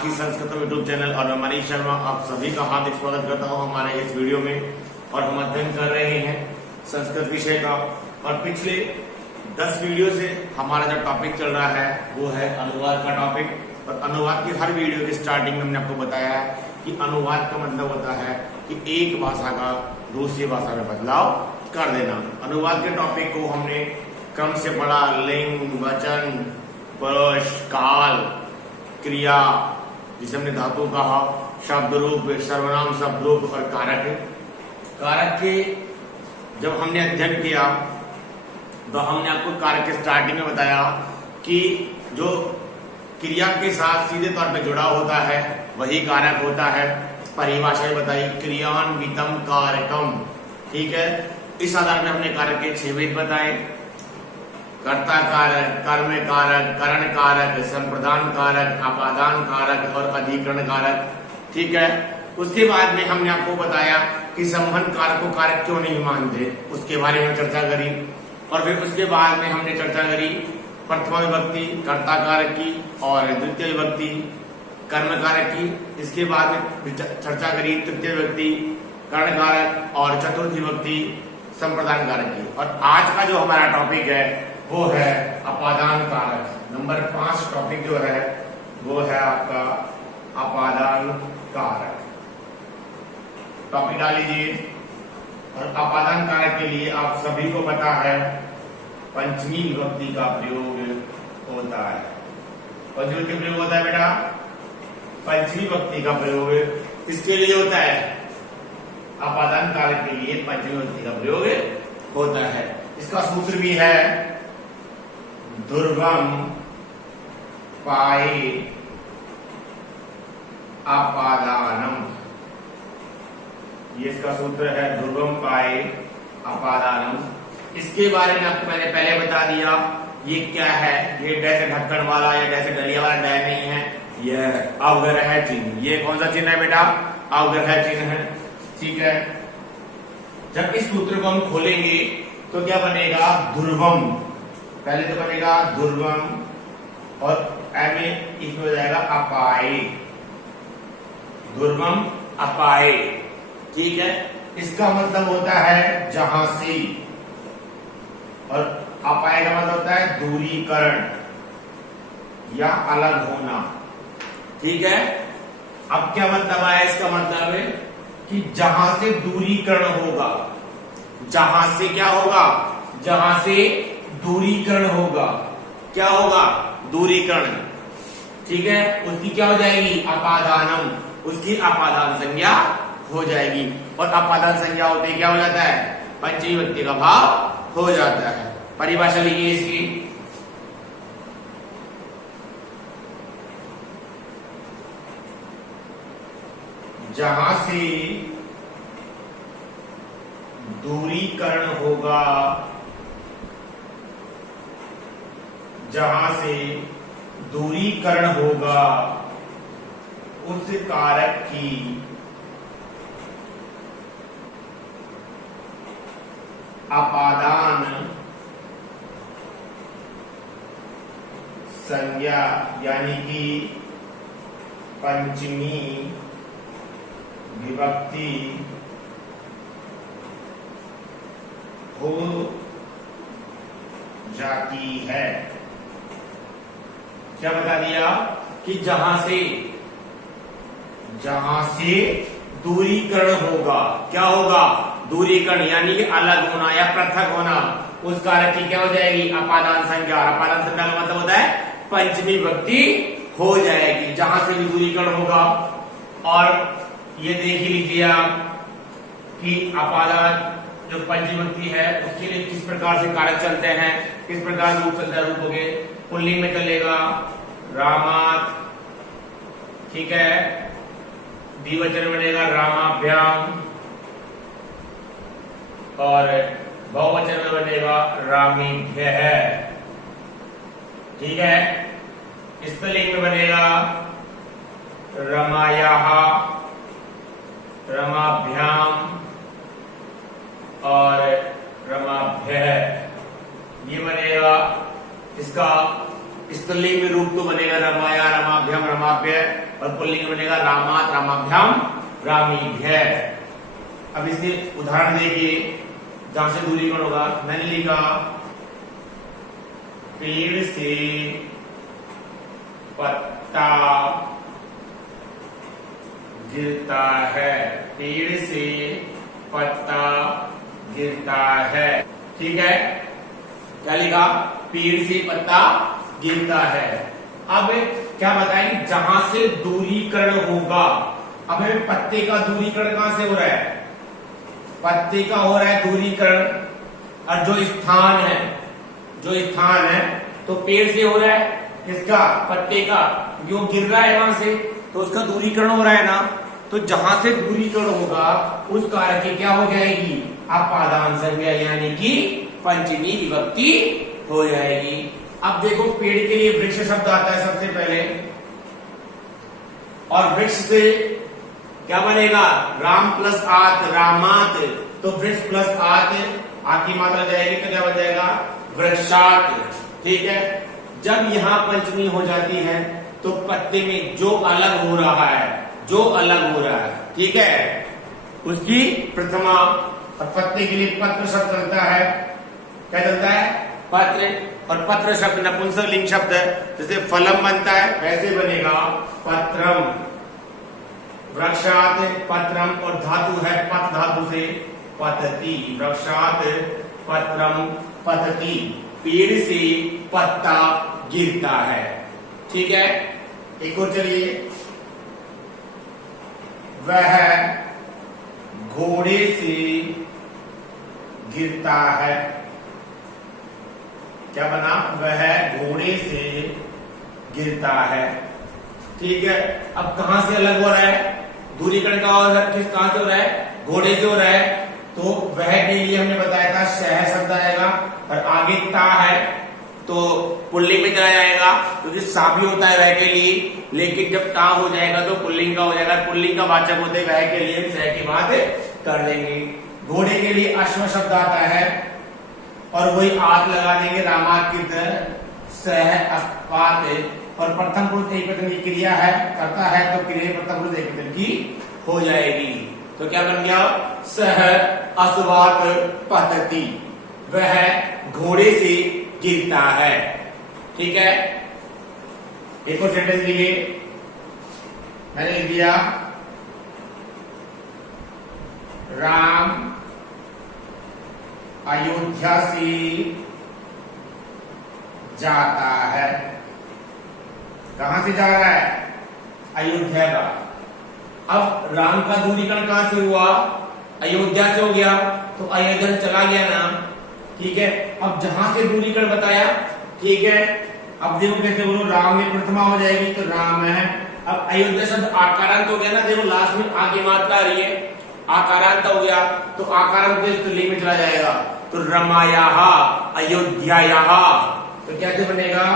आरती Sanskrit YouTube channel और मैं मनीष शर्मा आप सभी का हार्दिक स्वागत करता हूं हमारे इस वीडियो में। और हम अध्ययन कर रहे हैं संस्कृत विषय का और पिछले 10 वीडियो से हमारा जो टॉपिक चल रहा है वो है अनुवाद का टॉपिक। और अनुवाद की हर वीडियो के स्टार्टिंग में हमने आपको बताया है कि अनुवाद का मतलब होता है कि एक भाषा का दूसरी भाषा में बदलाव कर देना। अनुवाद के टॉपिक को हमने क्रम से पढ़ा, लिंग, वचन, पुरुष, काल, क्रिया जिसे हमने धातु कहा, शब्द रूप, सर्वनाम शब्द रूप और कारक। कारक के जब हमने अध्ययन किया तो हमने आपको कारक के स्टार्टिंग में बताया कि जो क्रिया के साथ सीधे तौर पे जुड़ा होता है वही कारक होता है। परिभाषा बताई क्रियान्वितम कारकम, ठीक है। इस आधार में हमने कारक के 6 भेद बताए: कर्ता कारक, कर्म कारक, करण कारक, संप्रदान कारक, अपादान कारक और अधिकरण कारक, ठीक है। उसके बाद में हमने आपको बताया कि संवहन कारक को कारक क्यों नहीं मानते, उसके बारे में चर्चा करी। और फिर उसके बाद में हमने चर्चा करी प्रथमा विभक्ति कर्ता कारक की और द्वितीय विभक्ति कर्म कारक की। इसके बाद में चर्चा करी तृतीय विभक्ति करण कारक और चतुर्थी विभक्ति संप्रदान कारक की। और आज का जो हमारा टॉपिक है वो है अपादान कारक। नंबर 5 टॉपिक जो है वो है आपका अपादान कारक। टॉपिक डाल लीजिए। और अपादान कारक के लिए आप सभी को पता है पंचमी विभक्ति का प्रयोग होता है। पंचमी विभक्ति प्रयोग होता है बेटा, पंचमी विभक्ति का प्रयोग इसके लिए होता है, अपादान कारक के लिए पंचमी विभक्ति का प्रयोग होता है। इसका सूत्र भी है ध्रुवम पाए अपादानम। ये इसका सूत्र है ध्रुवम पाए अपादानम। इसके बारे में आपको मैंने पहले बता दिया ये क्या है। ये डैश ढक्कन वाला या डैश डलिया वाला डै नहीं है, यह अवग्रह चिन्ह। ये कौन सा चिन्ह है बेटा? अवग्रह चिन्ह है, ठीक है। जब इस सूत्र को हम खोलेंगे तो क्या बनेगा? ध्रुवम। पहले तो बनेगा ध्रुवम और इसमें हो जाएगा अपाए, ध्रुवम अपाए, ठीक है। इसका मतलब होता है जहां से, और अपाए का मतलब होता है दूरीकरण या अलग होना, ठीक है। अब क्या मतलब आया? इसका मतलब है कि जहां से दूरीकरण होगा, जहां से क्या होगा? जहां से दूरीकरण होगा। क्या होगा? दूरीकरण, ठीक है। उसकी क्या हो जाएगी? अपादानम, उसकी अपादान संज्ञा हो जाएगी। और अपादान संज्ञा होते क्या हो जाता है? पंचमी विभक्ति का भाव हो जाता है। परिभाषा लिखिए इसकी। जहां से दूरीकरण होगा, जहां से दूरीकरण होगा उस कारक की अपादान संज्ञा यानी कि पंचमी विभक्ति हो जाती है। क्या बता दिया? कि जहां से दूरीकरण होगा, क्या होगा? दूरीकरण यानी कि अलग होना या पृथक होना, उस कारक की क्या हो जाएगी? अपादान संज्ञा। अपादान संज्ञा का मतलब होता है पंचमी विभक्ति हो जाएगी जहां से भी दूरीकरण होगा। और ये देख ही लीजिए आप कि अपादान जो पंचमी विभक्ति है उसके लिए किस प्रकार से कारक चलते हैं, किस प्रकार रूप चलता है। रूप हो गए पुल्लिंग में चलेगा रामात, ठीक है। द्विवचन बनेगा रामाभ्याम और बहुवचन में बनेगा रामीभ्यः, ठीक है। स्त्रीलिंग में बनेगा रमायाः, रमाभ्याम और रमाभ्यः। ये बनेगा इसका स्त्रीलिंग में रूप तो बनेगा रमाया रमाभ्याम रमाभ्य, और पुल्लिंग में बनेगा रामात रामाभ्याम रामीभ्य। अब इसके उदाहरण देखिए जहां से दूरीकरण होगा। मैंने लिखा पेड़ से पत्ता गिरता है, पेड़ से पत्ता गिरता है। ठीक है, क्या लिखा? पेड़ से पत्ता गिरता है। अब क्या बताएंगे? जहां से दूरीकरण होगा। अब हमें पत्ते का दूरीकरण कहां से हो रहा है? पत्ते का हो रहा है दूरीकरण, और जो स्थान है तो पेड़ से हो रहा है, किसका? पत्ते का, जो गिर रहा है वहां से, तो उसका दूरीकरण हो रहा है ना। तो जहां से दूरीकरण होगा उस कारक की क्या हो जाएगी? अपादान संज्ञा, यानी कि पंचमी विभक्ति हो जाएगी। अब देखो पेड़ के लिए वृक्ष शब्द आता है सबसे पहले, और वृक्ष से क्या बनेगा? राम प्लस आत रामात, तो वृक्ष प्लस आत की मात्रा जाएगी तो क्या बन जाएगा? वृक्षात। ठीक है, जब यहां पंचमी हो जाती है तो पत्ते में जो अलग हो रहा है, ठीक है, उसकी प्रथमा। और पत्ते के लिए पत्र शब्द चलता है, क्या चलता है? पत्र। और पत्र शब्द नपुंसकलिंग शब्द है, जैसे फलम बनता है वैसे बनेगा पत्रम। वृक्षात पत्रम, और धातु है पत धातु से पतति, वृक्षात पत्रम पतति, पेड़ से पत्ता गिरता है। ठीक है, एक और चलिए, वह घोड़े से गिरता है। क्या बना? वह घोड़े से गिरता है। ठीक है, अब कहां से अलग हो रहा है? दूरीकरण का कहां से हो रहा है? घोड़े से हो रहा है। तो वह के लिए हमने बताया था शह शब्द आएगा, और आगे ता है तो पुल्लिंग में चला जाएगा, क्योंकि सा भी होता है वह के लिए, लेकिन जब ता हो जाएगा तो पुल्लिंग का हो जाएगा। पुल्लिंग का वाचक होते वह के लिए हम शह की बात कर देंगे। घोड़े के लिए अश्व शब्द आता है, और वही आत लगा देंगे रामात की तरह, सह अस्पात। और प्रथम पुरुष एक वचन की क्रिया है, करता है, तो क्रिया प्रथम पुरुष एक वचन की हो जाएगी। तो क्या बन गया? सह अस्वात पतति, वह घोड़े से गिरता है। ठीक है, एक और सेंटेंस लिए मैंने लिख दिया, राम अयोध्या से जाता है। कहां से जा रहा है? अयोध्या का। अब राम का दूरीकरण कहां से हुआ? अयोध्या से हो गया, तो अयोध्या से चला गया ना। ठीक है, अब जहां से दूरीकरण बताया, ठीक है, अब देखो कैसे बोलो, राम में प्रथमा हो जाएगी तो राम है। अब अयोध्या शब्द आकारांत हो गया ना, देखो लास्ट में आगे मात्रा आ रही है, आकारांत हो गया, तो आकारांत तो स्त्रीलिंग में चला जाएगा, तो रमायाः अयोध्यायाः, तो कैसे बनेगा?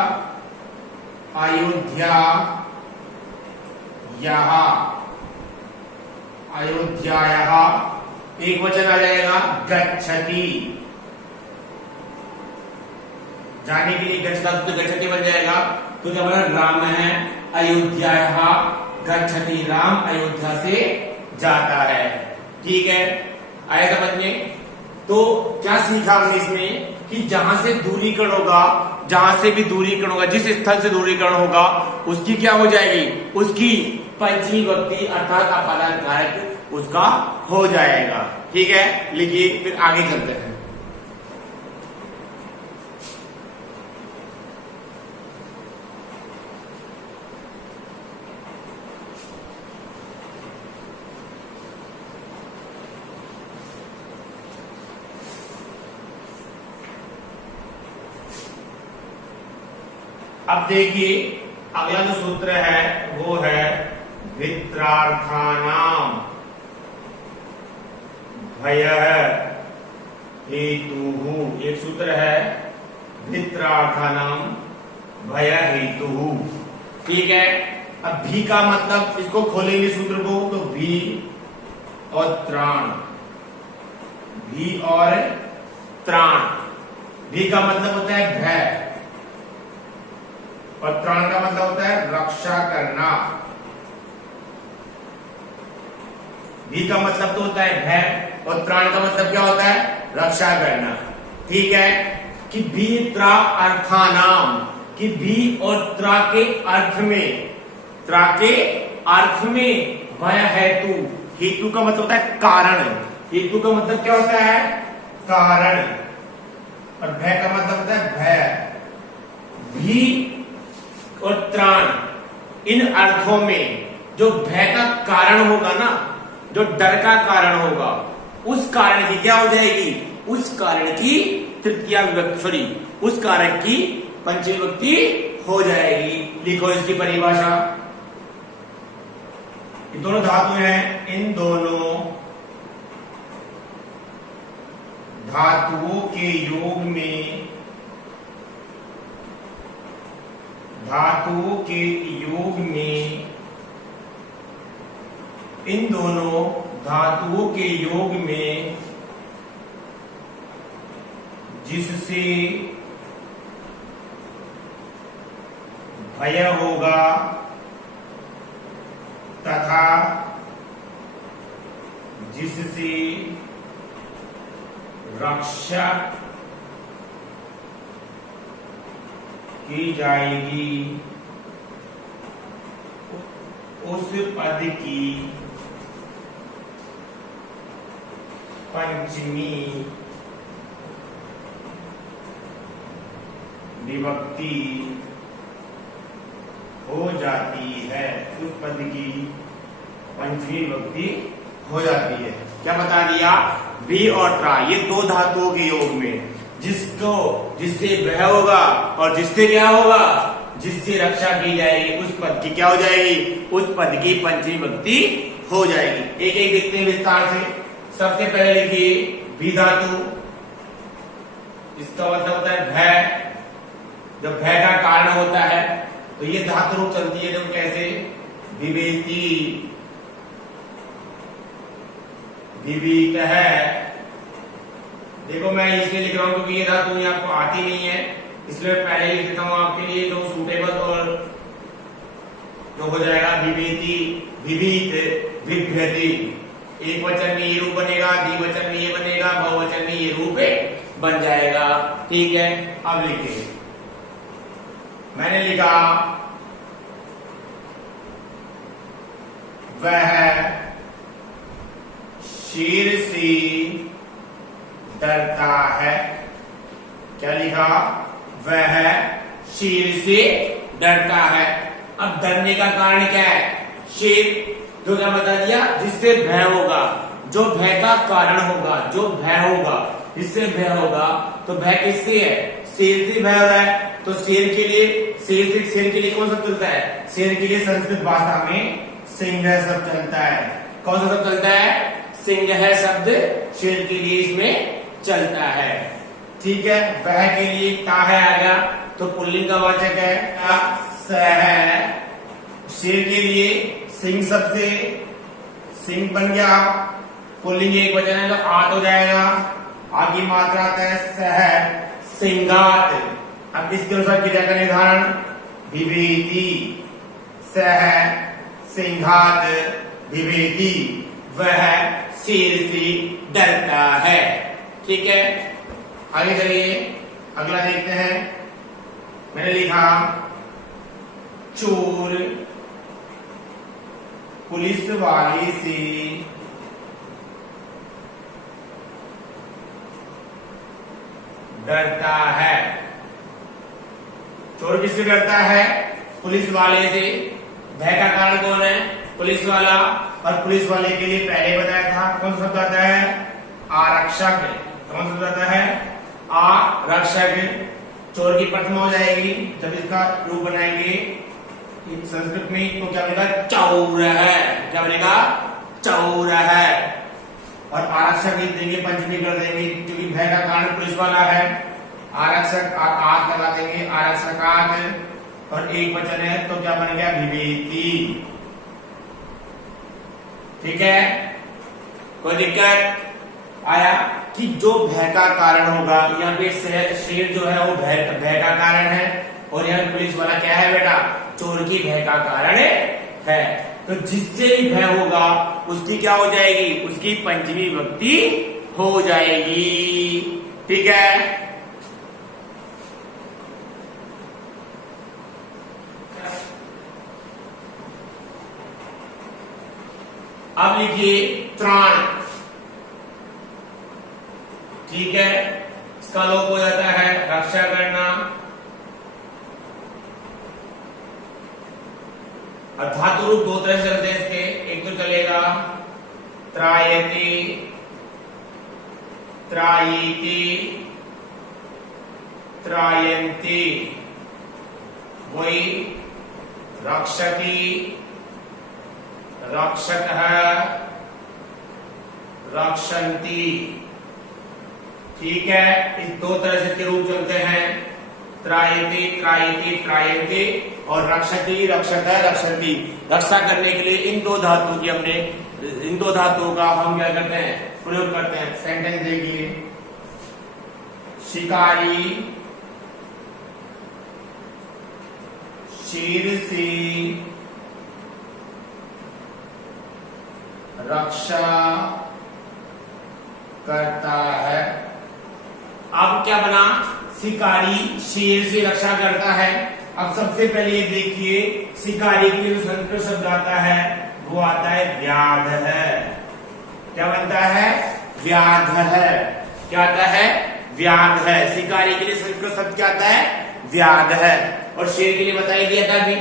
अयोध्या एक वचन आ जाएगा, गच्छति, जाने के लिए गच्छता तो गच्छति बन जाएगा। तो क्या बना? राम है अयोध्यायाः गच्छति, राम अयोध्या से जाता है। ठीक है, आया समझ में? तो क्या सीखा हमने इसमें कि जहां से दूरीकरण होगा, जहां से भी दूरीकरण होगा, जिस स्थल से दूरीकरण होगा, उसकी क्या हो जाएगी? उसकी पंचमी विभक्ति अर्थात अपादान कारक उसका हो जाएगा। ठीक है, लिखिए, फिर आगे चलते हैं। अब देखिए अगला जो सूत्र है वो है वित्रार्थानाम भयः हेतुः। एक सूत्र है वित्रार्थानाम भयः हेतुः। ठीक है, अब भी का मतलब, इसको खोलेंगे सूत्र को, तो भी और त्राण, भी और त्राण। भी का मतलब होता है भय, और त्राण का मतलब होता है रक्षा करना। भी का मतलब तो होता है भय और त्राण का मतलब क्या होता है? रक्षा करना। ठीक है कि भी त्रा अर्थानाम, कि भी और त्रा के अर्थ में, त्रा के अर्थ में भय हेतु, हेतु का मतलब होता है कारण, हेतु का मतलब क्या होता है? कारण। और भय का मतलब होता है भय। भी और त्राण इन अर्थों में जो भय का कारण होगा ना, जो डर का कारण होगा, उस कारण की क्या हो जाएगी? उस कारण की तृतीया विभक्ति, सॉरी उस कारक की पंचमी विभक्ति हो जाएगी। लिखो इसकी परिभाषा। ये दोनों धातु हैं, इन दोनों धातुओं के योग में, धातुओं के योग में, इन दोनों धातुओं के योग में जिससे भय होगा तथा जिससे रक्षा की जाएगी, उस पद की पंचमी विभक्ति हो जाती है, उस पद की पंचमी विभक्ति हो जाती है। क्या बता दिया? भी और त्रा, ये दो धातुओं के योग में जिससे वह होगा और जिससे क्या होगा? जिससे रक्षा की जाएगी, उस पद की क्या हो जाएगी? उस पद की पंचमी विभक्ति हो जाएगी। एक एक देखते हैं विस्तार से। सबसे पहले लिखिए भी धातु, इसका मतलब होता है भय। जब भय का कारण होता है तो ये धातु रूप चलती है। जब कैसे? विवेती, विवीत है। देखो मैं इसलिए लिख रहा हूं क्योंकि ये धातु ये आपको आती नहीं है, इसलिए मैं पहले लिख देता हूं आपके लिए जो सूटेबल और जो हो जाएगा। विवेती, विवीत, विभ्यति। एक वचन में ये रूप बनेगा, द्विवचन में ये बनेगा, बहुवचन में ये रूप बन जाएगा। ठीक है, अब लिखिए। मैंने लिखा वह शेर से डरता है। क्या लिखा? वह शेर से डरता है। अब डरने का कारण क्या है? शेर, जो क्या बता दिया? जिससे भय होगा, जो भय का कारण होगा, जो भय होगा, जिससे भय होगा। तो भय किससे है? शेर से भय हो रहा है। तो शेर के लिए, शेर के लिए कौन सा चलता है? शेर के लिए संस्कृत भाषा में सिंह शब्द चलता है। कौन सा शब्द चलता है? सिंह शब्द शेर के लिए इसमें चलता है। ठीक है, वह के लिए ता है आ गया तो पुल्लिंग का वाचक है। स है। शेर के लिए सिंह शब्द से सिंह बन गया, पुल्लिंग एक वचन है तो आत हो जाएगा। आगे मात्रा आता है सह, सिंगात। अब इसके अनुसार क्रिया का निर्धारण विवेदी, सह सिंघात विवेदी। वह शेर से डरता है। ठीक है, आगे चलिए अगला देखते हैं। मैंने लिखा चोर पुलिस वाले से डरता है। चोर किससे डरता है? पुलिस वाले से। भय का कारण कौन है? पुलिस वाला। और पुलिस वाले के लिए पहले बताया था कौन सा शब्द आता है? आरक्षक। कौन सा शब्द आता है? आरक्षक। चोर की प्रथमा हो जाएगी जब इसका रूप बनाएंगे संस्कृत में तो क्या बनेगा? चौर है। क्या बनेगा? चौर है। और आरक्षक लिख देंगे, पंचमी कर देंगे क्योंकि भय का कारण पुलिस वाला है। आरक्षक आत लगा देंगे, आरक्षकात। और एक वचन है तो क्या बन गया? विवेती। ठीक है, कोई दिक्कत आया? कि जो भय का कारण होगा, यहाँ पे शेर जो है वो भय का कारण है और यहाँ पुलिस वाला क्या है बेटा, चोर की भय का कारण है। तो जिससे भी भय होगा उसकी क्या हो जाएगी, उसकी पंचमी विभक्ति हो जाएगी। ठीक है, अब लिखिए त्राण। ठीक है, इसका लोप हो जाता है रक्षा करना। और धातु रूप दो तरह से चलते हैं इसके, एक तो चलेगा त्रायते, त्रायीति, त्रायन्ति, वही रक्षति, रक्षतः, रक्षन्ति। ठीक है, इस दो तरह से इसके रूप चलते हैं, त्रायति, त्रायति, त्रायन्ति और रक्षति, रक्षतः, रक्षन्ति। रक्षा करने के लिए इन दो धातुओं की हमने, इन दो धातुओं का हम क्या करते हैं, प्रयोग करते हैं। सेंटेंस देखिए, शिकारी शेर से रक्षा करता है। अब क्या बना, शिकारी शेर से रक्षा करता है। अब सबसे पहले ये देखिए, शिकारी के लिए जो संस्कृत शब्द आता है वो आता है व्याध है। क्या बनता है, व्याध है। क्या आता है, व्याध है। शिकारी के लिए संस्कृत शब्द क्या आता है, व्याध है। और शेर के लिए बता ही दिया था अभी।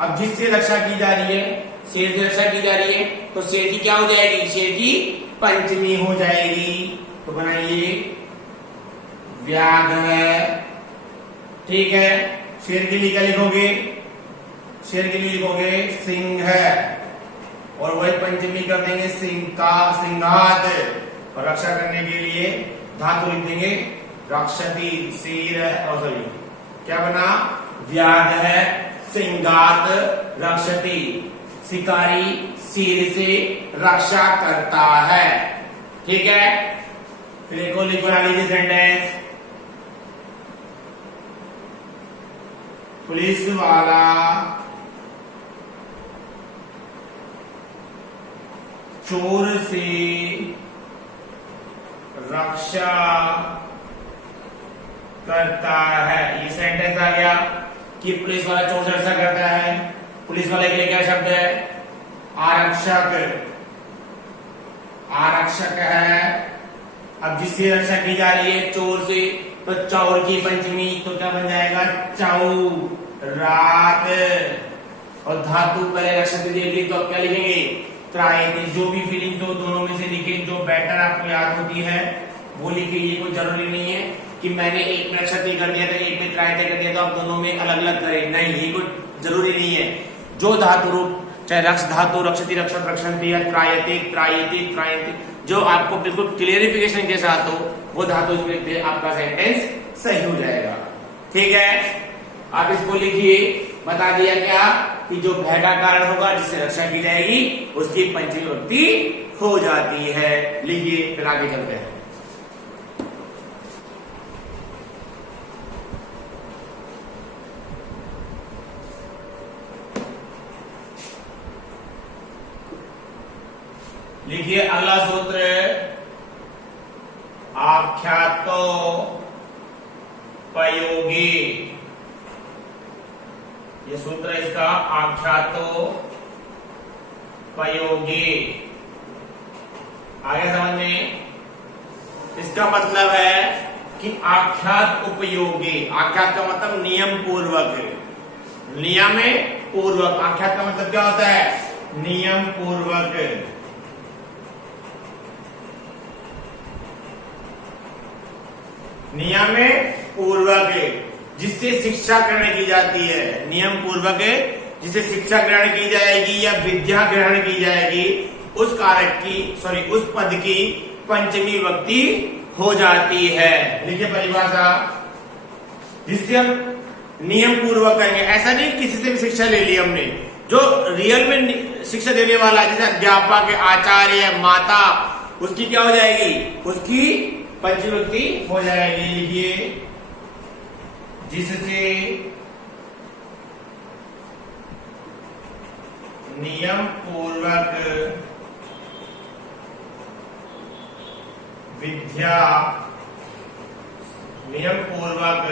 अब जिससे रक्षा की जा रही है, शेर से रक्षा की जा रही है, तो शेर की क्या हो जाएगी, शेर की पंचमी हो जाएगी। तो बनाइए व्याध है। ठीक है, शेर के लिए क्या लिखोगे, शेर के लिए लिखोगे सिंह है, और वही पंचमी कर देंगे सिंह का, सिंहात। और रक्षा करने के लिए धातु लिख देंगे रक्षति, शेर है, और सॉरी क्या बना, व्याध है, सिंगात, रक्षति। शिकारी शेर से रक्षा करता है। ठीक है, फिर एक और बना लीजिए सेंटेंस, पुलिस वाला चोर से रक्षा करता है। ये सेंटेंस आ गया कि पुलिस वाला चोर से रक्षा करता है। पुलिस वाले के लिए क्या शब्द है, आरक्षक, आरक्षक है। अब जिससे रक्षा की जा रही है चोर से, तो चौर की पंचमी तो क्या बन जाएगा, चौ, रात। और धातु पहले रक्षक देख ली, तो अब क्या लिखेंगे, त्रायते। जो भी फीलिंग दो दोनों में से लिखे, जो बेटर आपको याद होती है वो लिखिए। ये कोई जरूरी नहीं है कि मैंने एक में रक्षक कर दिया था, एक में त्रायते कर दिया, तो आप दोनों में अलग अलग करें, नहीं, ये कोई जरूरी नहीं है। जो धातु रूप, चाहे रक्ष धातु, रक्षति, रक्षक, रक्षन्ति या त्रायते, त्रायति, त्रायन्ति, जो आपको बिल्कुल क्लियरिफिकेशन के साथ हो वो धातु लिखते, आपका सेंटेंस सही हो जाएगा। ठीक है, आप इसको लिखिए। बता दिया क्या कि जो भय का कारण होगा, जिससे रक्षा की जाएगी, उसकी पंचमी विभक्ति हो जाती है। लिखिए, फिर आगे चलते हैं। लिखिए अगला सूत्र, आख्यातो पयोगी। ये सूत्र इसका, आख्यातो पयोगी। आगे समझ में, इसका मतलब है कि आख्यात उपयोगी। आख्यात का मतलब नियम पूर्वक, नियम पूर्वक। आख्यात का मतलब क्या होता है, नियम पूर्वक। नियम पूर्वक, जिससे शिक्षा ग्रहण की जाती है। नियम पूर्वक जिससे शिक्षा ग्रहण की जाएगी या विद्या ग्रहण की जाएगी, उस कारक की, सॉरी उस पद की पंचमी विभक्ति हो जाती है। लिखिए परिभाषा, जिससे हम नियम पूर्वक करेंगे। ऐसा नहीं किसी से भी शिक्षा ले ली हमने, जो रियल में शिक्षा देने वाला है, जैसे अध्यापक, आचार्य, माता, उसकी क्या हो जाएगी, उसकी पंचमी विभक्ति हो जाएगी। लिखिए, जिससे नियम पूर्वक विद्या, नियम पूर्वक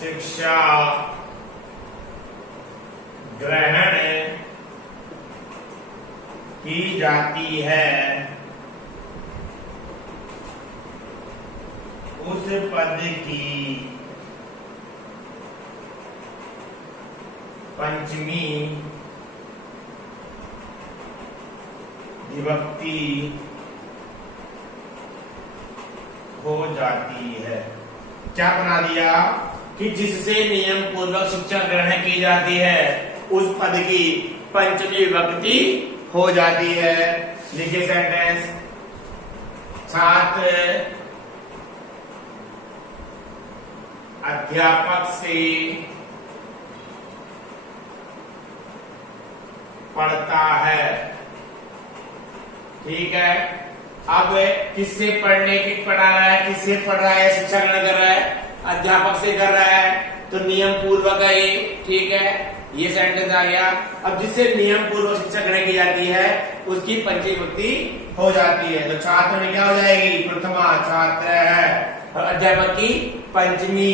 शिक्षा ग्रहण की जाती है, उस पद की पंचमी विभक्ति हो जाती है। क्या बना दिया कि जिससे नियम पूर्वक शिक्षा ग्रहण की जाती है उस पद की पंचमी विभक्ति हो जाती है। लिखिए सेंटेंस, छात्र अध्यापक से पढ़ता है। ठीक है, अब किससे पढ़ने की पढ़ा रहा है, किससे पढ़ रहा है, शिक्षा ग्रहण कर रहा है, अध्यापक से कर रहा है, तो नियम पूर्वक है ये। ठीक है, ये सेंटेंस आ गया। अब जिससे नियम पूर्वक शिक्षा ग्रहण की जाती है उसकी पंचमी विभक्ति हो जाती है। तो छात्र में क्या हो जाएगी, प्रथमा छात्र है, और अध्यापक की पंचमी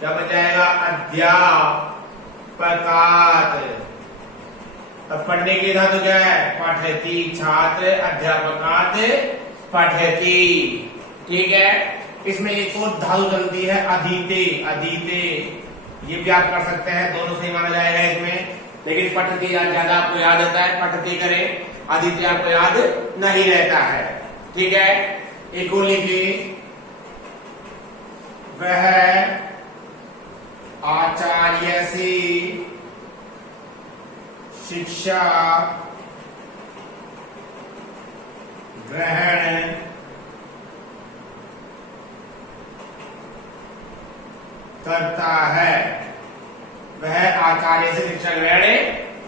क्या बन जाएगा, अध्यापकात। अब पढ़ने की धातु क्या है, पठती, छात्र अध्यापकात पठती। ठीक है, इसमें एक और धातु चलती है अधीते, अधीते, ये भी आप कर सकते हैं, दोनों से माना जाएगा इसमें, लेकिन पठती ज्यादा आपको याद रहता है, पठती करें, अधीते आपको याद नहीं रहता है। ठीक है, एक और लिखिए, वह आचार्य से शिक्षा ग्रहण करता है। वह आचार्य से शिक्षा ग्रहण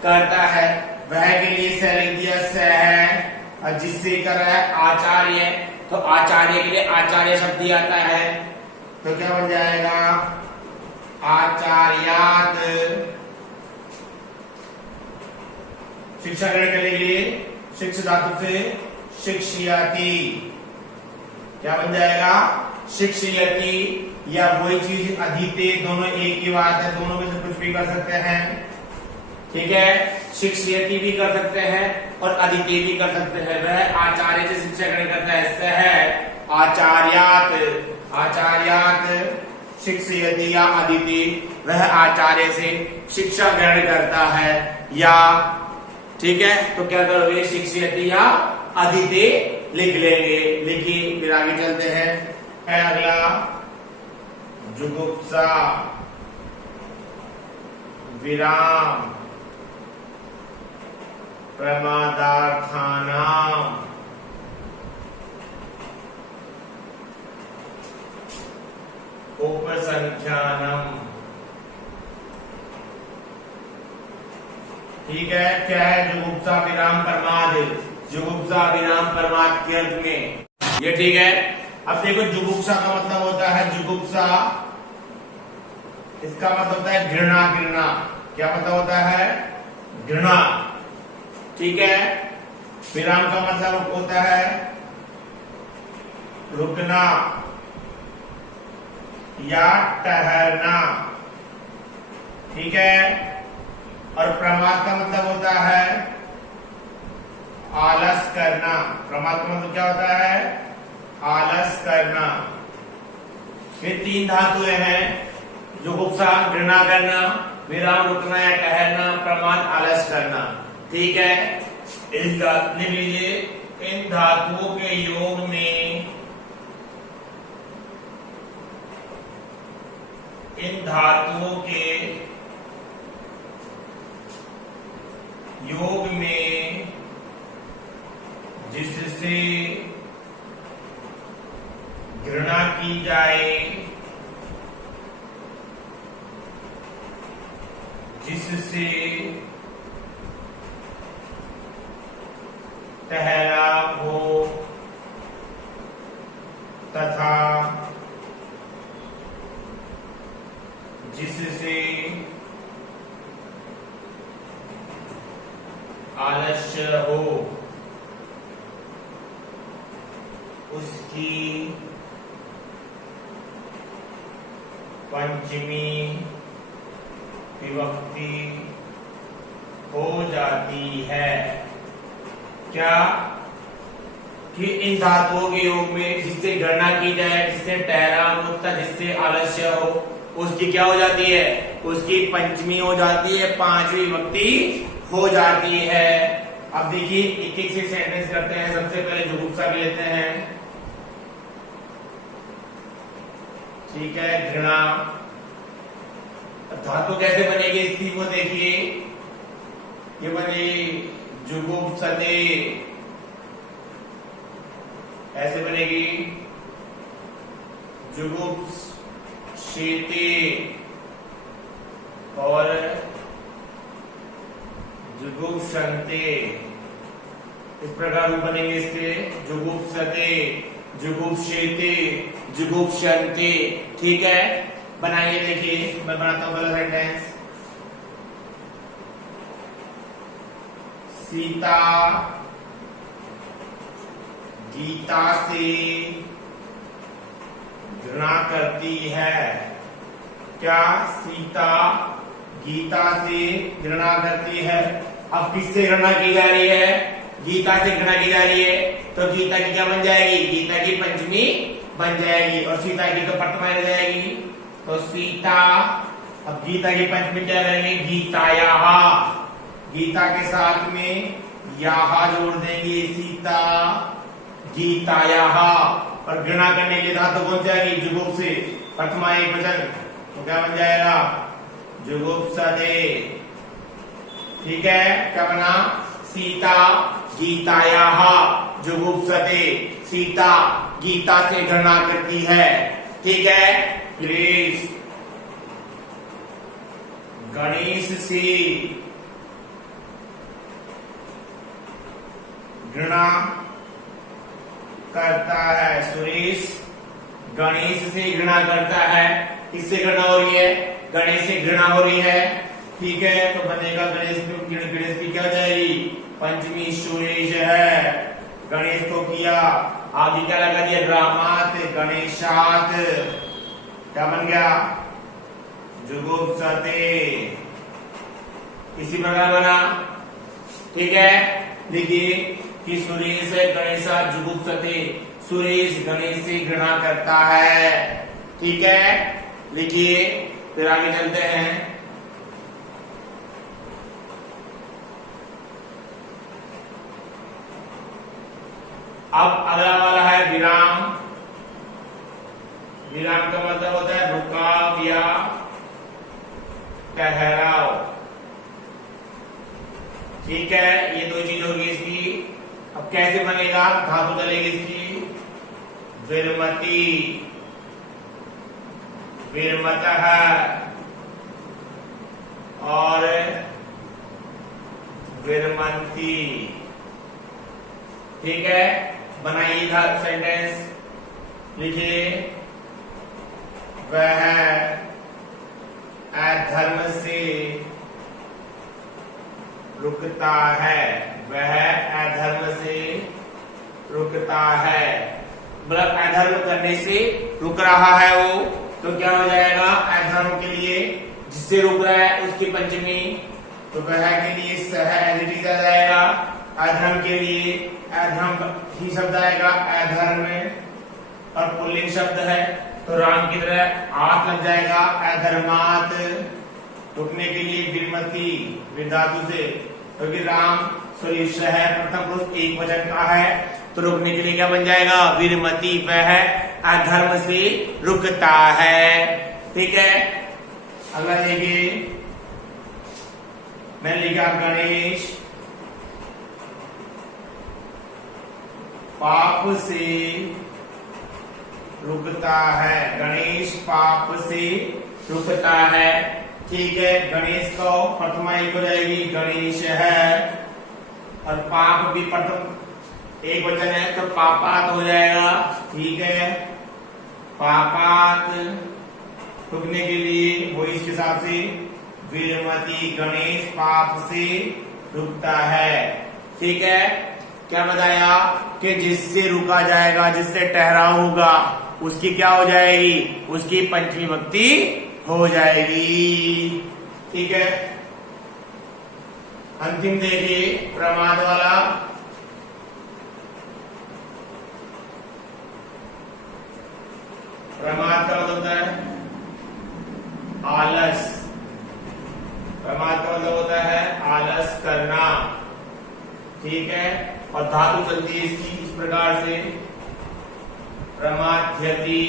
करता है। वह के लिए स लिख दिया, स है, और जिससे कर रहा है आचार्य, तो आचार्य के लिए आचार्य शब्द ही आता है, तो क्या बन जाएगा, आचार्यात। शिक्षा ग्रहण करने के लिए शिक्ष धातु से शिक्षयति, क्या बन जाएगा, शिक्षयति, या वही चीज अधीते, दोनों एक ही बात है, दोनों में से कुछ भी कर सकते हैं। ठीक है, शिक्षयति भी कर सकते हैं और अधीते भी कर सकते हैं। वह आचार्य से शिक्षा ग्रहण करता है, सह आचार्यात, आचार्यात शिक्षयति या अधीते, वह आचार्य से शिक्षा ग्रहण करता है या। ठीक है, तो क्या करोगे, शिक्षयति या अधीते लिख लेंगे। लिखिए, फिर आगे चलते हैं। है अगला, जुगुप्सा विराम प्रमादार्थानाम उपसंख्यानम। ठीक है, क्या है, जुगुप्सा विराम प्रमाद, जुगुप्सा विराम प्रमाद के अर्थ में ये। ठीक है, अब देखो, जुगुप्सा का मतलब होता है, जुगुप्सा इसका मतलब होता है घृणा, घृणा, क्या मतलब होता है, घृणा। ठीक है, विराम का मतलब होता है रुकना या ठहरना। ठीक है, और प्रमाद का मतलब होता है आलस करना। प्रमाद का मतलब क्या होता है, आलस करना। ये तीन धातुएं हैं, जुगुप्सा घृणा करना, विराम रुकना या ठहरना, प्रमाद आलस करना। ठीक है, लिख लीजिए, इन धातुओं के योग में, इन धातुओं के योग में जिससे घृणा की जाए, जिससे ठहराव हो तथा जिससे उसकी पंचमी विभक्ति हो जाती है। क्या कि इन धातुओं के योग में जिससे गणना की जाए, जिससे ठहरा मुक्ता, जिससे आलस्य हो, उसकी क्या हो जाती है? उसकी पंचमी हो जाती है, पांचवी विभक्ति हो जाती है। अब देखिए एक एक से सेंटेंस करते हैं। सबसे पहले जुगुप्सा भी लेते हैं। ठीक है, घृणा धातु कैसे बनेगी इसकी वो देखिए। ये बनेगी जुगुप्सते, ऐसे बनेगी जुगुप्सिते और जुगुप्सन्ते। इस प्रकार रूप बनेंगे इसके, जुगुप्सते, जुगुप्सिते, जुगुप्सन्ते। ठीक है, बनाइए। देखिए मैं बनाता हूं पहला सेंटेंस। सीता गीता से घृणा करती है। क्या सीता गीता से घृणा करती है? अब किससे घृणा की जा रही है? गीता से घृणा की जा रही है, तो गीता की क्या बन जाएगी? गीता की पंचमी बन जाएगी और सीता की तो प्रथमा रह जाएगी। तो सीता, अब गीता की पंचमी क्या रहेगी? गीतायाः। गीता के साथ में याहा जोड़ देंगे, सीता गीतायाः। और घृणा करने के लिए धातु कौन सी आएगी? जुगुप से, प्रथमा एक वचन, तो क्या बन जाएगा? जुगुप्सते। ठीक है, क्या बना? सीता गीतायाः जुगुप्सते। सीता गीता से घृणा करती है। ठीक है, गणेश गणेश से घृणा करता है। सुरेश गणेश से घृणा करता है। किससे घृणा हो रही है? गणेश से घृणा हो रही है। ठीक है, तो बनेगा गणेश की क्या हो जाएगी? पंचमी सुरेश है। गणेश को किया, आगे क्या लगा दिया? ड्रामात, गणेशात। क्या बन गया? जुगुप्सते। इसी प्रकार बना। ठीक है, देखिए कि सुरेश गणेशात जुगुप्सते। सुरेश गणेश से घृणा करता है। ठीक है, लिखिए, फिर आगे चलते हैं। अब अगला वाला है विराम। विराम का मतलब होता है रुकाव या ठहराव। ठीक है, ये दो चीज होगी इसकी। अब कैसे बनेगा? धातु डलेगी इसकी, विरमति, विरमतः और विरमन्ति। ठीक है, बनाइए सेंटेंस। लिखिए, वह अधर्म से रुकता है। वह अधर्म से रुकता है, मतलब अधर्म करने से रुक रहा है वो। तो क्या हो जाएगा? अधर्म के लिए जिससे रुक रहा है उसकी पंचमी, तो वह के लिए सह एडिट आ जाएगा। अधर्म के लिए अधर्म ही शब्द आएगा, अधर्म और पुल्लिंग शब्द है, तो राम की तरह आत लग जाएगा, अधर्मात। रुकने के लिए विरमति, विधातु से, क्योंकि राम सुरेश है, प्रथम पुरुष एक वचन का है, तो रुकने के लिए क्या बन जाएगा? विरमति। वह अधर्म से रुकता है। ठीक है, अगला देखिए, मैंने लिखा गणेश पाप से रुकता है। गणेश पाप से रुकता है। ठीक है, गणेश को प्रथमा एक हो जाएगी, गणेश है, और पाप भी प्रथम एक वचन है, तो पापात हो जाएगा। ठीक है, पापात रुकने के लिए वो इसके हिसाब से विरमति। गणेश पाप से रुकता है। ठीक है, क्या बताया कि जिससे रुका जाएगा, जिससे ठहराव होगा, उसकी क्या हो जाएगी, उसकी पंचमी विभक्ति हो जाएगी। ठीक है, अंतिम देखिए प्रमाद वाला। प्रमाद का मतलब होता है आलस। प्रमाद का मतलब होता है आलस करना। ठीक है, और धातु चलती है इसकी इस प्रकार से, प्रमाध्यति,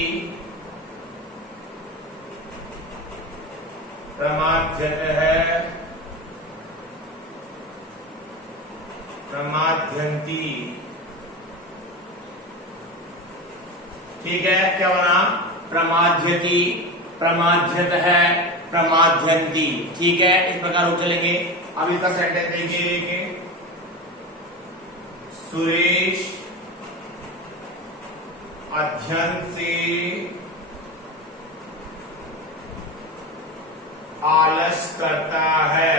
प्रमाध्यत है, प्रमाध्यन्ति। ठीक है, क्या बना, प्रमाध्यति, प्रमाध्यत है, प्रमाध्यन्ति। ठीक है, इस प्रकार हो चलेंगे। अब इसका सेंटेंस देखिए, सुरेश अध्ययन से आलस करता है।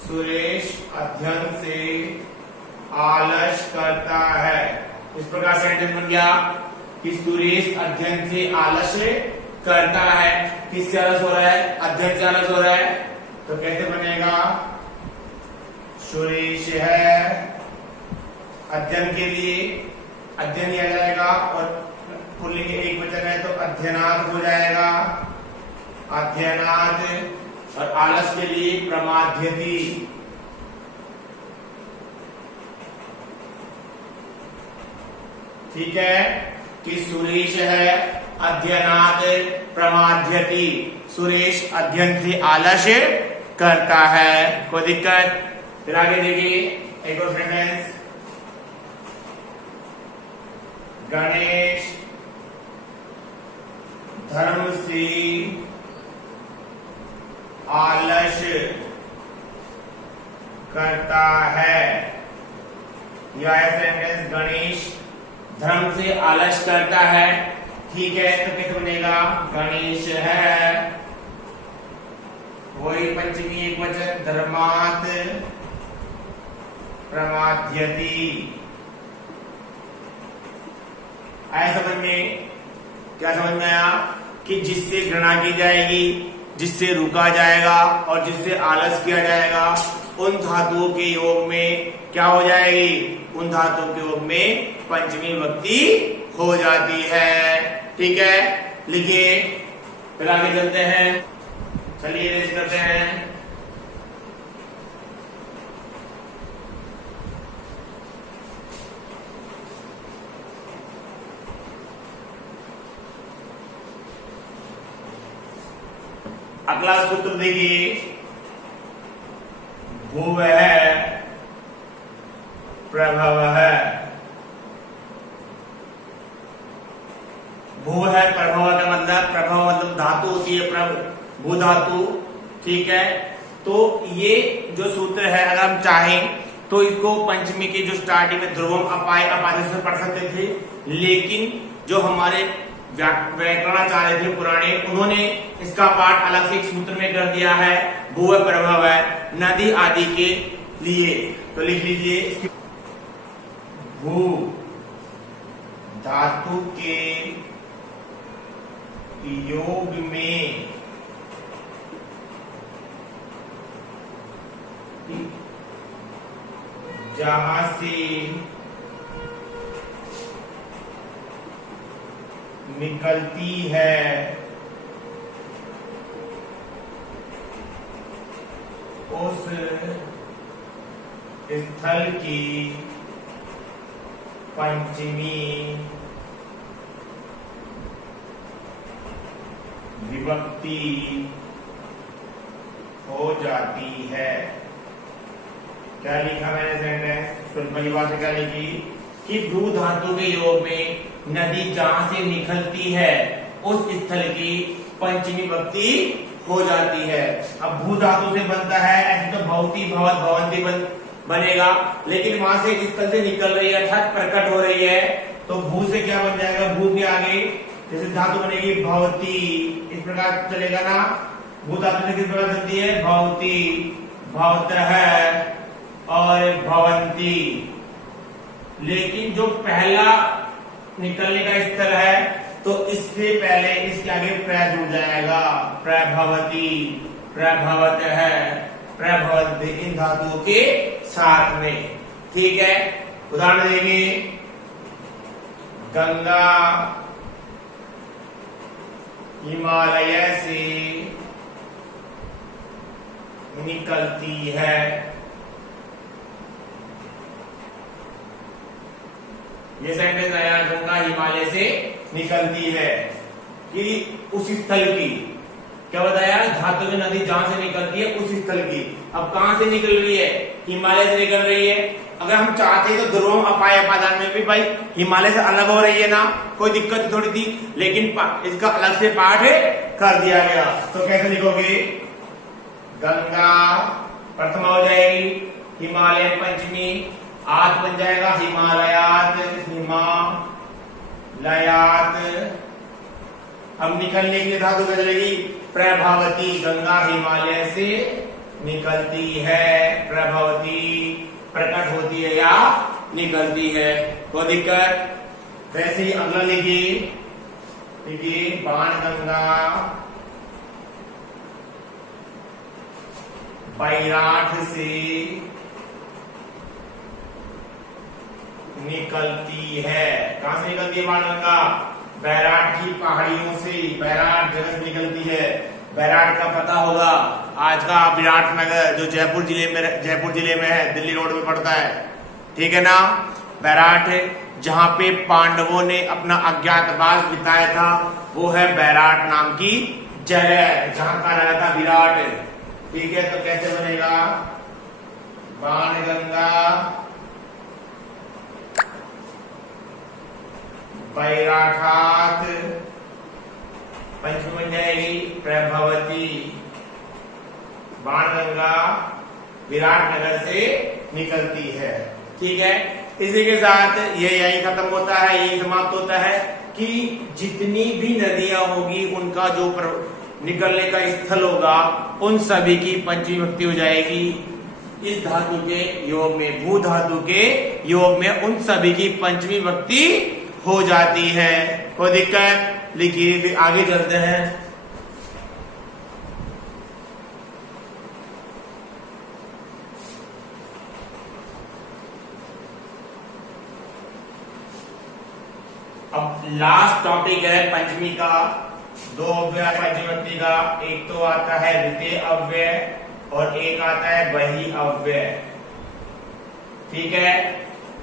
सुरेश अध्ययन से आलस करता है। इस प्रकार सेंटेंस बन गया कि सुरेश अध्ययन से आलस करता है। किससे आलस हो रहा है, अध्ययन से आलस हो रहा है। तो कैसे बनेगा, सुरेश है, अध्ययन के लिए अध्ययन किया जाएगा और पुल्लिंग एक वचन है तो अध्ययनात् हो जाएगा, अध्ययनात्। और आलस के लिए प्रमाध्यति। ठीक है, कि सुरेश है, अध्ययनात् प्रमाध्यति। सुरेश अध्ययन से आलस करता है। कोई दिक्कत? फिर आगे देखिए एक और सेंटेंस, गणेश धर्म से आलस करता है। यह सेंटेंस गणेश धर्म से आलस करता है। ठीक है, तो कैसे बनेगा, गणेश है, वही पंचमी एक वचन, धर्मात् प्रमाध्यति। आया समझ में? क्या समझ में आया कि जिससे घृणा की जाएगी, जिससे रुका जाएगा और जिससे आलस किया जाएगा, उन धातुओं के योग में क्या हो जाएगी, उन धातुओं के योग में पंचमी विभक्ति हो जाती है। ठीक है, लिखिए, फिर आगे चलते हैं। चलिए रेस करते हैं। अगला सूत्र देखिए, भूव है, प्रभव है। भू है, प्रभव का मतलब, प्रभव मतलब धातु होती है, भू धातु। ठीक है, तो ये जो सूत्र है अगर हम चाहें तो इसको पंचमी के जो स्टार्टिंग में ध्रुवम अपाय अपादेश में पढ़ सकते थे, लेकिन जो हमारे व्याकरणाचार्य थे पुराने, उन्होंने इसका पाठ अलग से एक सूत्र में कर दिया है, भू प्रभव है, नदी आदि के लिए। तो लिख लीजिए, भू धातु के योग में जहां से निकलती है उस स्थल की पंचमी विभक्ति हो जाती है। क्या लिखा मैंने सेंटेंस? पहली बात क्या लिखी कि भू धातु के योग में नदी जहां से निकलती है उस स्थल की पंचमी विभक्ति हो जाती है। अब भू धातु से बनता है, ऐसे तो भवती भवत भवंती बनेगा, लेकिन वहां से स्थल से निकल रही है अर्थात प्रकट हो रही है, तो भू से क्या बन जाएगा, भू के आगे जैसे धातु बनेगी भवती, इस प्रकार चलेगा ना। भू धातु से किस प्रकार चलती है, भवती, भवतः और भवंती। लेकिन जो पहला निकलने का स्थल है तो इससे पहले इसके आगे प्र जुड़ जाएगा, प्रभवती, प्रभवत है, प्रभवत इन धातुओं के साथ में। ठीक है, उदाहरण देंगे, गंगा हिमालय से निकलती है। ये सेंटेंस आया, गंगा हिमालय से निकलती है, कि उस स्थल की, क्या बताया, धातु की नदी जहां से निकलती है उस स्थल की। अब कहां से निकल रही है, हिमालय से निकल रही है। अगर हम चाहते हैं तो ध्रुव अपाय अपादान में भी भाई हिमालय से अलग हो रही है ना, कोई दिक्कत थोड़ी थी, लेकिन इसका अलग से पाठ कर दिया गया। तो कैसे लिखोगे, गंगा प्रथमा हो जाएगी, हिमालय पंचमी, आत बन जाएगा हिमालयात, हिमालयात। अब निकलने की धातु क्या चलेगी, प्रभावती, गंगा हिमालय से निकलती है, प्रभावती, प्रकट होती है या निकलती है, कोई दिक्कत। वैसे ही अगला लिखिए, बाणगंगा बैराठ से निकलती है। कहां से निकलती है बाणगंगा, बैराठ की पहाड़ियों से, बैराठ जगह से निकलती है। बैराठ का पता होगा, आज का विराटनगर जो जयपुर जिले में है, दिल्ली रोड में पड़ता है, ठीक है ना। बैराठ जहां पे पांडवों ने अपना अज्ञातवास बिताया था, वो है बैराठ नाम की जगह, जहां का राजा था विराट। ठीक है, तो कैसे बनेगा, बाणगंगा बैराठात, पंचमी बन जाएगी प्रभवती, बाणगंगा विराटनगर से निकलती है। ठीक है, इसी के साथ ये यही खत्म होता है, यही समाप्त होता है कि जितनी भी नदियां होगी उनका जो निकलने का स्थल होगा उन सभी की पंचमी विभक्ति हो जाएगी। इस धातु के योग में, भू धातु के योग में उन सभी की पंचमी विभक्ति हो जाती है। कोई दिक्कत, लिखिए, आगे चलते हैं। अब लास्ट टॉपिक है पंचमी का, दो अव्यय पंचमी विभक्ति का। एक तो आता है ऋते अव्यय और एक आता है बही अव्यय। ठीक है,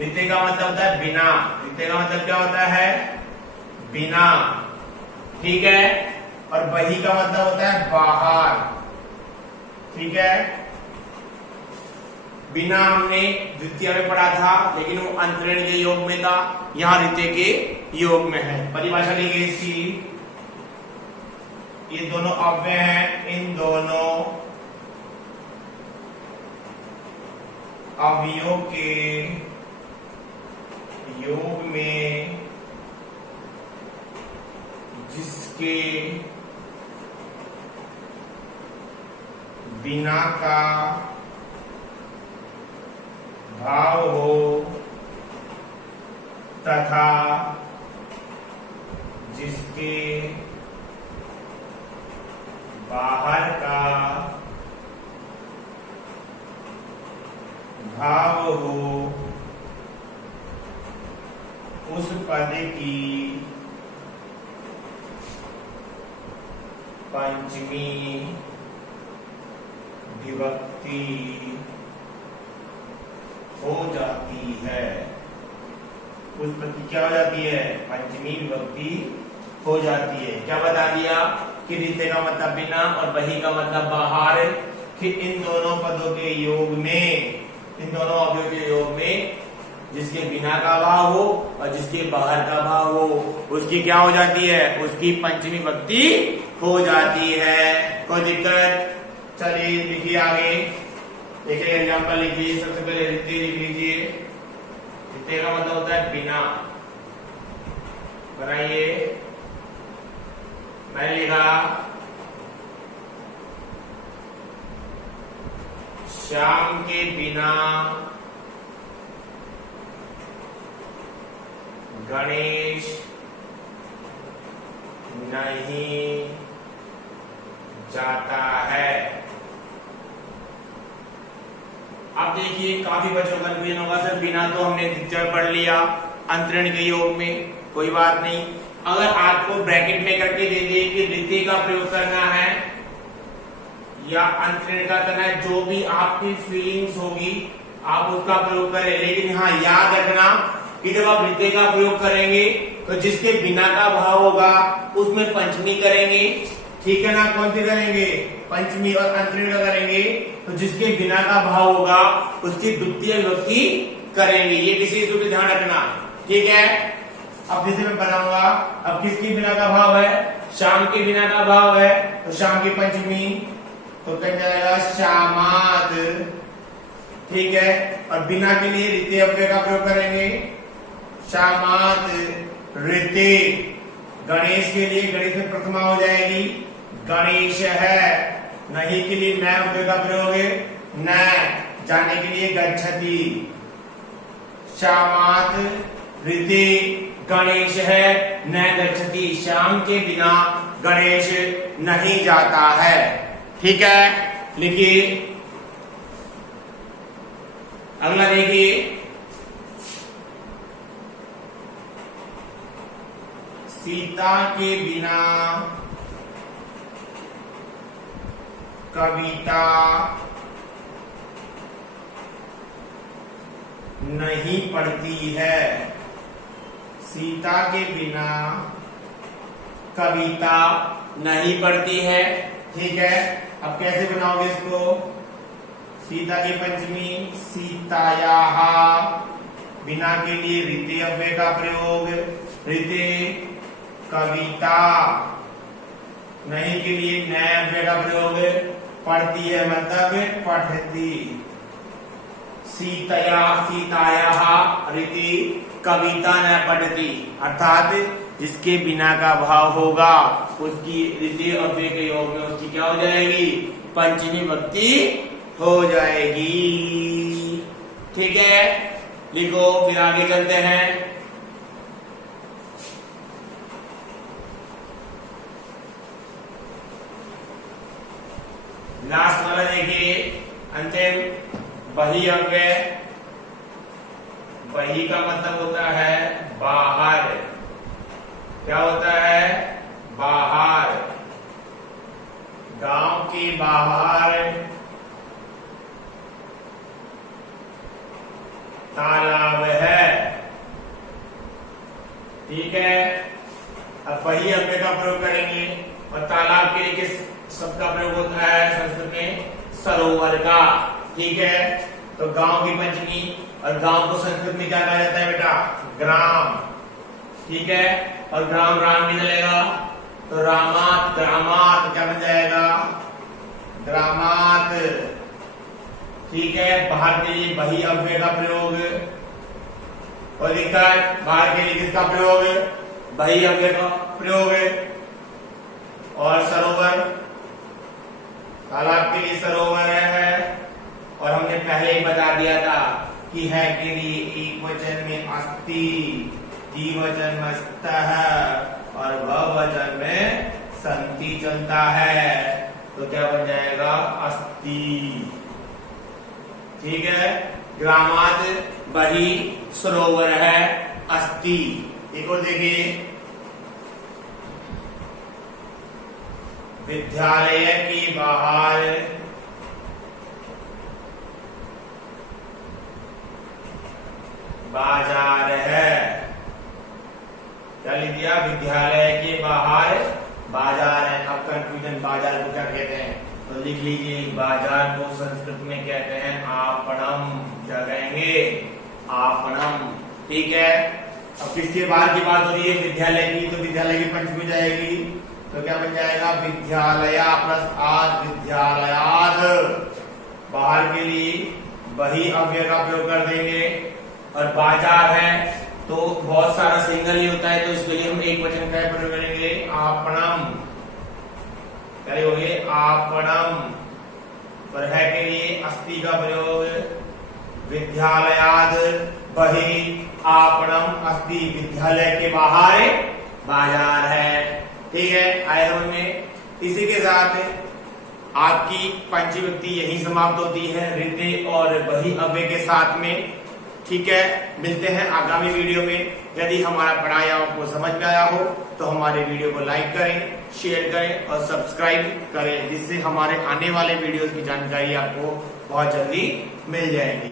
ऋते का मतलब होता है बिना, ऋते का मतलब क्या होता है, बिना। ठीक है, और बही का मतलब होता है बाहर। ठीक है, बिना हमने द्वितीय में पढ़ा था, लेकिन वो अंतरण के योग में था, यहां ऋते के योग में है। परिभाषा लीजिए इसकी, ये दोनों अव्यय हैं, इन दोनों अवयवों के योग में जिसके बिना का भाव हो तथा जिसके बाहर का भाव हो उस पद की पंचमी विभक्ति हो जाती है। उस पद की क्या हो जाती है, पंचमी विभक्ति हो जाती है। क्या बता दिया कि ऋते का मतलब बिना और बही का मतलब बाहर, कि इन दोनों पदों के योग में, इन दोनों अवयवों के योग में जिसके बिना का भाव हो और जिसके बाहर का भाव हो, उसकी क्या हो जाती है, उसकी पंचमी विभक्ति हो जाती है। कोई दिक्कत, चलिए लिखिए आगे, एक एग्जाम्पल लिखिए। सबसे पहले ऋते लिख लीजिए, ऋते का मतलब होता है बिना, बनाइए। मैंने लिखा श्याम के बिना गणेश नहीं जाता है। अब देखिए काफी बच्चों का कन्फ्यूजन होगा, सर बिना तो हमने द्वितीय पढ़ लिया अंतरण के योग में, कोई बात नहीं। अगर आपको ब्रैकेट में करके दे दे कि द्वितीय का प्रयोग करना है या अंतरण का करना है, जो भी आपकी फीलिंग्स होगी आप उसका प्रयोग करें। लेकिन हाँ याद रखना कि जब आप द्वितीय का प्रयोग करेंगे तो जिसके बिना का भाव होगा उसमें पंचमी करेंगे, ठीक है ना। कौन सी करेंगे? पंचमी। और अंतरण का करेंगे तो जिसके बिना का भाव होगा उसकी द्वितीय विभक्ति करेंगे। ये विशेष रूप से ध्यान रखना, ठीक है। अब जैसे मैं बताऊंगा, अब किसके बिना का भाव है? शाम के बिना का भाव है तो शाम की पंचमी, तो कह जाएगा शामात, ठीक है। और बिना के लिए ऋते अव्यय का प्रयोग करेंगे, शामात ऋते। गणेश के लिए गणेश में प्रथमा हो जाएगी गणेश है। नहीं के लिए न अव्यय का प्रयोग है न। जाने के लिए गच्छति। शामात ऋते गणेश है न गच्छति। शाम के बिना गणेश नहीं जाता है, ठीक है। लिखिए अगला, देखिए सीता के बिना कविता नहीं पढ़ती है। सीता के बिना कविता नहीं पढ़ती है, ठीक है। अब कैसे बनाओगे इसको? सीता की पंचमी सीतायाः, बिना के लिए ऋते अव्यय का प्रयोग ऋते। कविता नहीं के लिए न अव्यय का प्रयोग पढ़ती है, मतलब पठती। सीतया सीतायाः ऋते कविता न पढ़ती, अर्थात जिसके बिना का भाव होगा उसकी ऋते अव्यय के योग में उसकी क्या हो जाएगी? पंचमी विभक्ति हो जाएगी, ठीक है। लिखो, फिर आगे चलते हैं। लास्ट वाला देखिए, अंतिम बही अव्यय। बही का मतलब होता है बाहर। क्या होता है? बाहर। गांव के बाहर तालाब है, ठीक है। अब बही अव्यय का प्रयोग करेंगे और तालाब के लिए किस शब्द का प्रयोग होता है संस्कृत में? सरोवर का, ठीक है। तो गांव की पंचमी, और गांव को संस्कृत में क्या कहा जाता है बेटा? ग्राम, ठीक है। और ग्राम राम भी चलेगा तो रामात ग्रामात क्या बन जाएगा? ग्रामात, ठीक है। बाहर के लिए बही अव्यय का प्रयोग। और दिक्कत, बाहर के लिए किसका प्रयोग? बही अव्यय का प्रयोग। और सरोवर, तालाब के लिए सरोवर है। और हमने पहले ही बता दिया था कि है के लिए एक वचन में अस्ति, द्विवचन में स्तः और बहुवचन में संति चलता है, तो क्या बन जाएगा? अस्ति, ठीक है। ग्रामात बही सरोवर है अस्ति। एक और देखिए, विद्यालय के बाहर बाजार है। क्या लिख दिया? विद्यालय के बाहर बाजार है। अब कंफ्यूजन, बाजार को क्या कहते हैं? तो लिख लीजिए, बाजार को संस्कृत में कहते हैं आपणम। क्या कहेंगे? आपणम, ठीक है। अब किसके बाहर की बात हो रही है? विद्यालय की, तो विद्यालय की पंचमी हो जाएगी, तो क्या बन जाएगा? विद्यालया प्लस आद, विद्यालयाद। बाहर के लिए बही अव्यय का प्रयोग कर देंगे। और बाजार है तो बहुत सारा सिंगल ही होता है, तो इसके लिए हम एक वचन का प्रयोग करेंगे, आपणम। क्या हो गए? आपणम। पर है के लिए अस्ति का प्रयोग, विद्यालयाद बही आपणम अस्ति, विद्यालय के बाहर बाजार है। ठीक है, आए समझ में। इसी के साथ आपकी पंचविभक्ति यही समाप्त होती है रिते और वही अव्यय के साथ में। ठीक है, मिलते हैं आगामी वीडियो में। यदि हमारा पढ़ाया आपको समझ में आया हो तो हमारे वीडियो को लाइक करें, शेयर करें और सब्सक्राइब करें, जिससे हमारे आने वाले वीडियोस की जानकारी आपको बहुत जल्दी मिल जाएगी।